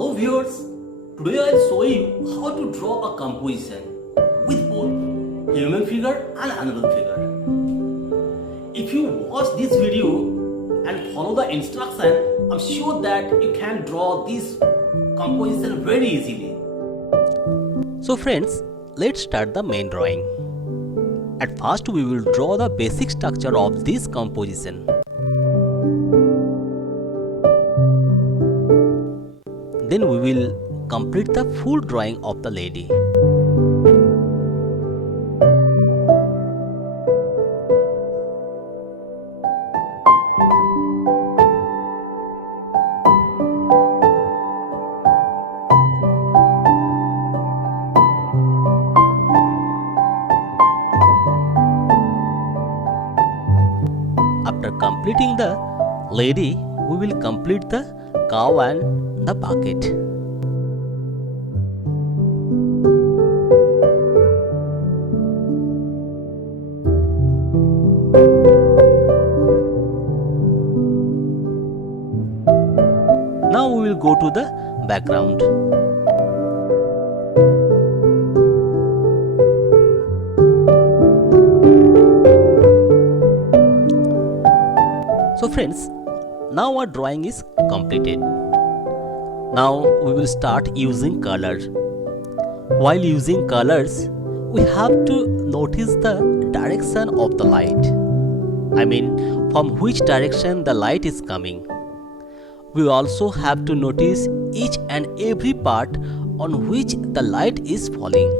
Hello viewers, today I will show you how to draw a composition with both human figure and animal figure. If you watch this video and follow the instruction, I'm sure that you can draw this composition very easily. So friends, let's start the main drawing. At first we will draw the basic structure of this composition. Then we will complete the full drawing of the lady. After completing the lady, we will complete the cow and the bucket. Now we will go to the background. So friends, now our drawing is completed. Now we will start using colors. While using colors, we have to notice the direction of the light. I mean, from which direction the light is coming. We also have to notice each and every part on which the light is falling.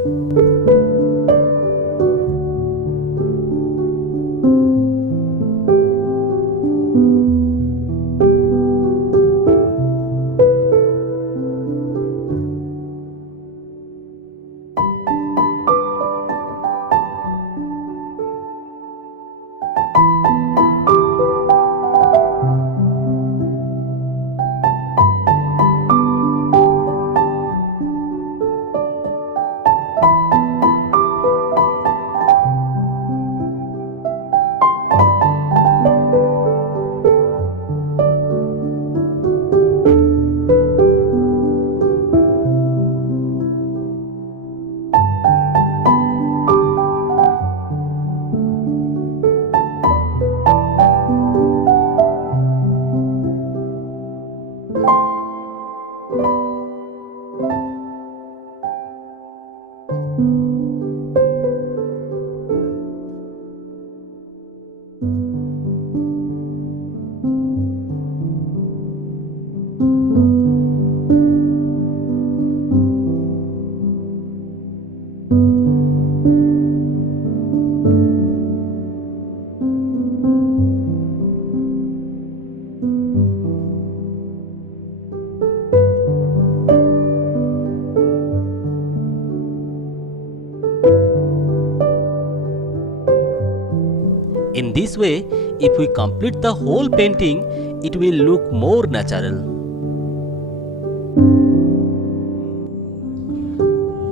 In this way, if we complete the whole painting, it will look more natural.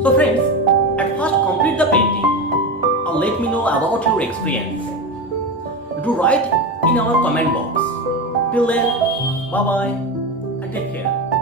So friends, at first complete the painting and let me know about your experience. Do write in our comment box. Till then, bye bye and take care.